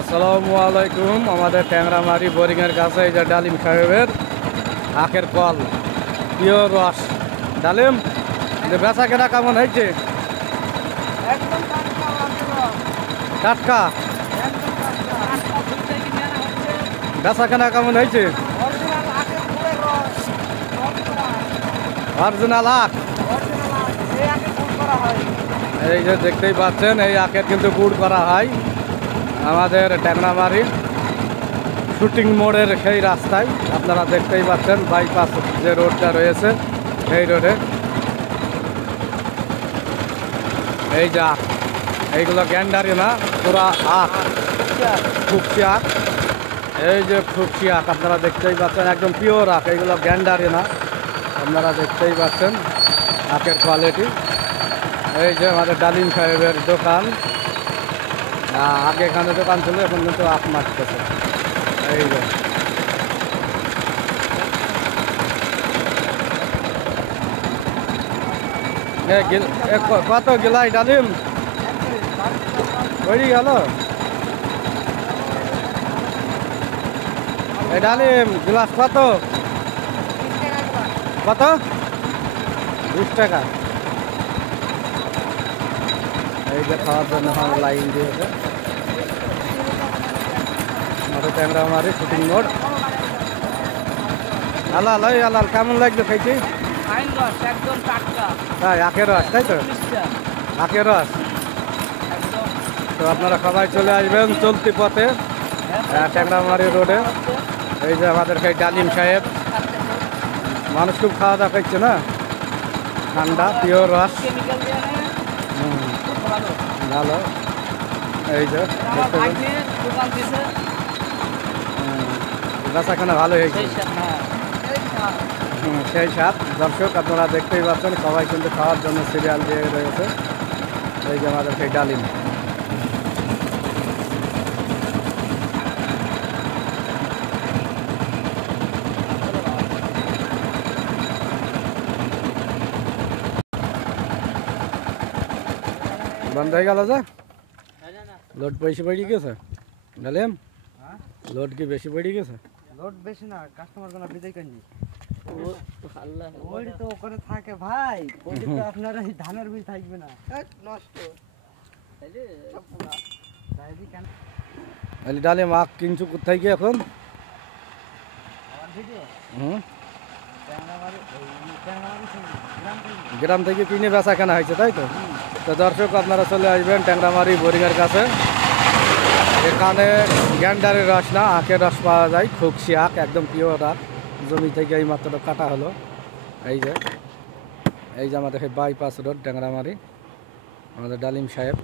আসসালামু আলাইকুম। আমাদের ট্যাংরামারি বোরিংয়ের কাছে এই যে ডালিম সাহেবের আখের কল পিওর রস ডালিম বেচা কেনা কেমন হয়েছে? টাটকা বেচা কেনা কেমন হয়েছে? অরিজিনাল আখ এই যে দেখতেই পাচ্ছেন, এই আখের কিন্তু গুড় করা হয় আমাদের ট্যাংরামারি শুটিং মোড়ের সেই রাস্তায়। আপনারা দেখতেই পাচ্ছেন বাইপাস যে রোডটা রয়েছে এই রোডে এই যে আখ, এইগুলো গ্যান্ডারি না, পুরা আখ, ফুকসি আখ। এই যে ফুকসি আখ আপনারা দেখতেই পাচ্ছেন, একদম পিওর আখ, এইগুলো গ্যান্ডারি না। আপনারা দেখতেই পাচ্ছেন আখের কোয়ালিটি। এই যে আমাদের ডালিম সাহেবের দোকান, আগে এখানে দোকান ছিল, এখন কিন্তু আখ মারতেছে। এই যে কত গেলাই ডালিম বেরিয়ে গেল? এই ডালিম গ্লাস কত কত? 20 টাকা। এই যে খাওয়ার জন্য লাইন দিয়েছে আমাদের ট্যাংরামারি শুটিং মোড়। আলাল ওই আলাল কেমন লাগলো খাইছি? তাই আখের রস, তাই তো আখের রস। তো আপনারা সবাই চলে আসবেন চলতি পথে ট্যাংরামারি রোডে। এই যে আমাদের সেই ডালিম সাহেব, মানুষ খুব খাওয়া দাওয়া করছে না, ঠান্ডা পিওর রস ভালো। এই যে বেচাখানা ভালো হয়েছে, সেই সাথ দর্শক আপনারা দেখতেই পাচ্ছেন, সবাই কিন্তু খাওয়ার জন্য সিরিয়াল দিয়ে রয়েছে। এই যে আমাদের সেই ডালিম। বন্ধ হয়ে গেল যে লোড বেশি বেড়ে গেছে ডালিম, লোড কি বেশি বেড়ে গেছে? লোড বেশি না, কাস্টমার কোনো বিদায় করেনি। ওই তো ওখানে থাকে ভাই, ওই তো আপনার এই ধানের বীজ থাকবে না, নষ্ট। ডালিম আখ কিনছু কোথায় কি এখন? গ্রাম থেকে কিনে বেচা কেনা হয়েছে, তাই তো? তো দর্শক আপনারা চলে আসবেন ট্যাংরামারি বোরিংয়ের কাছে। এখানে গ্যান্ডারের রস না, আখের রস পাওয়া যায়, ফুকসি আখ, একদম পিওর আখ, জমি থেকে এই মাত্র কাটা হলো। এই যে আমাদের বাইপাস রোড ট্যাংরামারি, আমাদের ডালিম সাহেব।